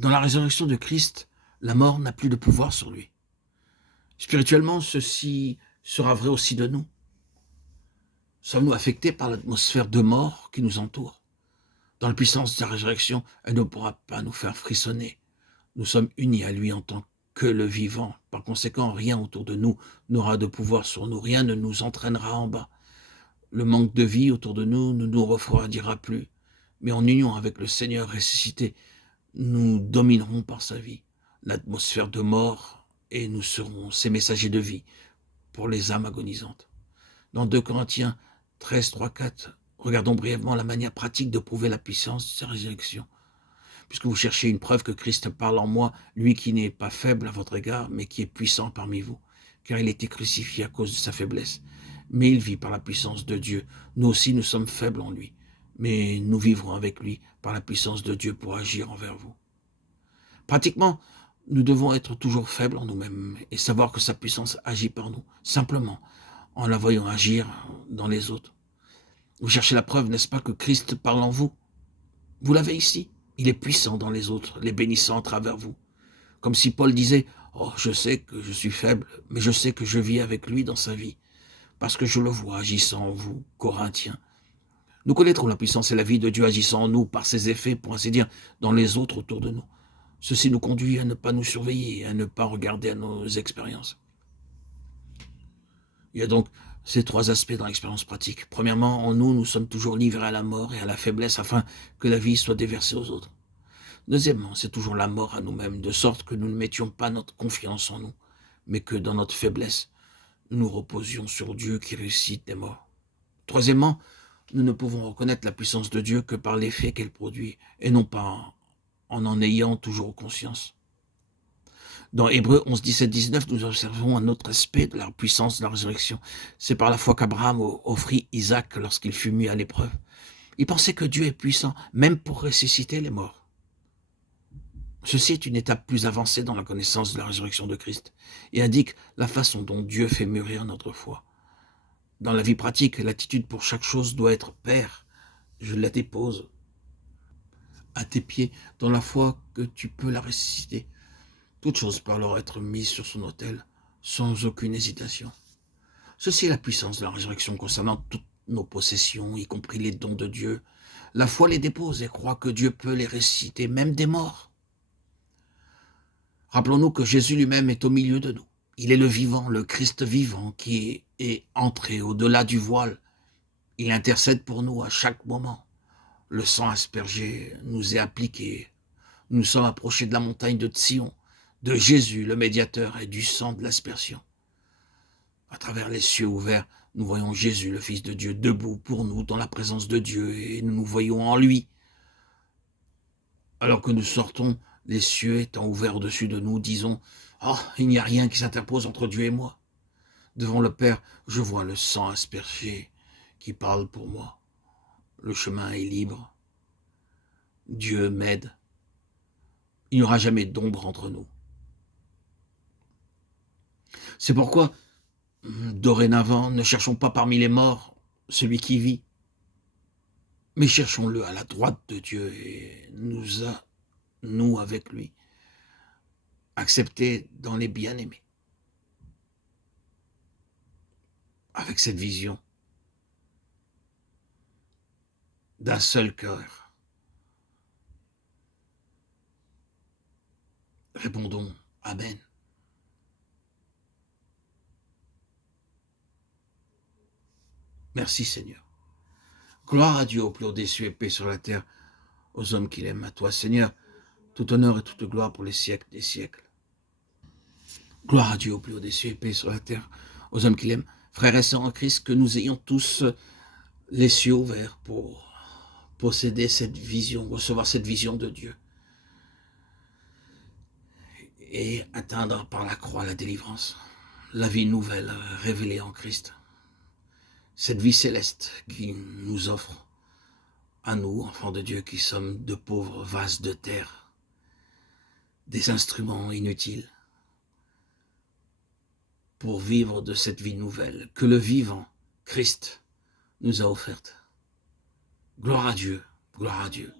Dans la résurrection de Christ, la mort n'a plus de pouvoir sur lui. Spirituellement, ceci sera vrai aussi de nous. Sommes-nous affectés par l'atmosphère de mort qui nous entoure? Dans la puissance de la résurrection, elle ne pourra pas nous faire frissonner. Nous sommes unis à lui en tant que le vivant. Par conséquent, rien autour de nous n'aura de pouvoir sur nous. Rien ne nous entraînera en bas. Le manque de vie autour de nous ne nous refroidira plus. Mais en union avec le Seigneur ressuscité, nous dominerons par sa vie l'atmosphère de mort et nous serons ses messagers de vie pour les âmes agonisantes. Dans 2 Corinthiens 13, 3, 4, regardons brièvement la manière pratique de prouver la puissance de sa résurrection. Puisque vous cherchez une preuve que Christ parle en moi, lui qui n'est pas faible à votre égard, mais qui est puissant parmi vous, car il a été crucifié à cause de sa faiblesse. Mais il vit par la puissance de Dieu. Nous aussi, nous sommes faibles en lui, mais nous vivrons avec lui par la puissance de Dieu pour agir envers vous. Pratiquement, nous devons être toujours faibles en nous-mêmes et savoir que sa puissance agit par nous, simplement en la voyant agir dans les autres. Vous cherchez la preuve, n'est-ce pas, que Christ parle en vous? Vous l'avez ici. Il est puissant dans les autres, les bénissant à travers vous. Comme si Paul disait, « Oh, je sais que je suis faible, mais je sais que je vis avec lui dans sa vie, parce que je le vois agissant en vous, Corinthiens. » Nous connaîtrons la puissance et la vie de Dieu agissant en nous par ses effets, pour ainsi dire, dans les autres autour de nous. Ceci nous conduit à ne pas nous surveiller, à ne pas regarder à nos expériences. Il y a donc ces 3 aspects dans l'expérience pratique. Premièrement, en nous, nous sommes toujours livrés à la mort et à la faiblesse afin que la vie soit déversée aux autres. Deuxièmement, c'est toujours la mort à nous-mêmes, de sorte que nous ne mettions pas notre confiance en nous, mais que dans notre faiblesse, nous nous reposions sur Dieu qui ressuscite des morts. Troisièmement, nous ne pouvons reconnaître la puissance de Dieu que par l'effet qu'elle produit, et non pas en ayant toujours conscience. Dans Hébreux 11, 17, 19, nous observons un autre aspect de la puissance de la résurrection. C'est par la foi qu'Abraham offrit Isaac lorsqu'il fut mis à l'épreuve. Il pensait que Dieu est puissant, même pour ressusciter les morts. Ceci est une étape plus avancée dans la connaissance de la résurrection de Christ et indique la façon dont Dieu fait mûrir notre foi. Dans la vie pratique, l'attitude pour chaque chose doit être « Père, je la dépose à tes pieds dans la foi que tu peux la ressusciter. » Toute chose peut alors être mise sur son autel sans aucune hésitation. Ceci est la puissance de la résurrection concernant toutes nos possessions, y compris les dons de Dieu. La foi les dépose et croit que Dieu peut les ressusciter, même des morts. Rappelons-nous que Jésus lui-même est au milieu de nous. Il est le vivant, le Christ vivant qui est entré au-delà du voile. Il intercède pour nous à chaque moment. Le sang aspergé nous est appliqué. Nous sommes approchés de la montagne de Sion, de Jésus, le médiateur, et du sang de l'aspersion. À travers les cieux ouverts, nous voyons Jésus, le Fils de Dieu, debout pour nous dans la présence de Dieu, et nous nous voyons en lui. Alors que nous sortons, les cieux étant ouverts au-dessus de nous, disons « Oh, il n'y a rien qui s'interpose entre Dieu et moi. » Devant le Père, je vois le sang aspergé qui parle pour moi. Le chemin est libre. Dieu m'aide. Il n'y aura jamais d'ombre entre nous. C'est pourquoi, dorénavant, ne cherchons pas parmi les morts celui qui vit, mais cherchons-le à la droite de Dieu et nous avec lui, acceptés dans les bien-aimés. Avec cette vision d'un seul cœur, répondons Amen. Merci Seigneur. Gloire à Dieu au plus haut des cieux et paix sur la terre, aux hommes qu'il aime. À toi Seigneur, tout honneur et toute gloire pour les siècles des siècles. Gloire à Dieu au plus haut des cieux et paix sur la terre, aux hommes qu'il aime. Frères et sœurs en Christ, que nous ayons tous les cieux ouverts pour posséder cette vision, recevoir cette vision de Dieu et atteindre par la croix la délivrance, la vie nouvelle révélée en Christ. Cette vie céleste qui nous offre à nous, enfants de Dieu, qui sommes de pauvres vases de terre, des instruments inutiles, pour vivre de cette vie nouvelle que le vivant, Christ, nous a offerte. Gloire à Dieu, gloire à Dieu.